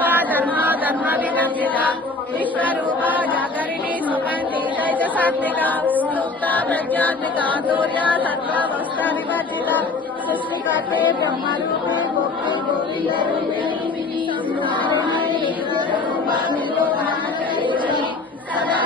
स्वरूपा धर्म धर्म विनंदिता विश्वरूपा जागरिणी सुगंधी दैत्य सात्विका स्तुता प्रज्ञात्मिका तोर्या सत्वावस्था विवर्जिता सृष्टिकर्ते ब्रह्मरूपी गोपी गोविंद रूपिणी संहारिणी रूपा सदा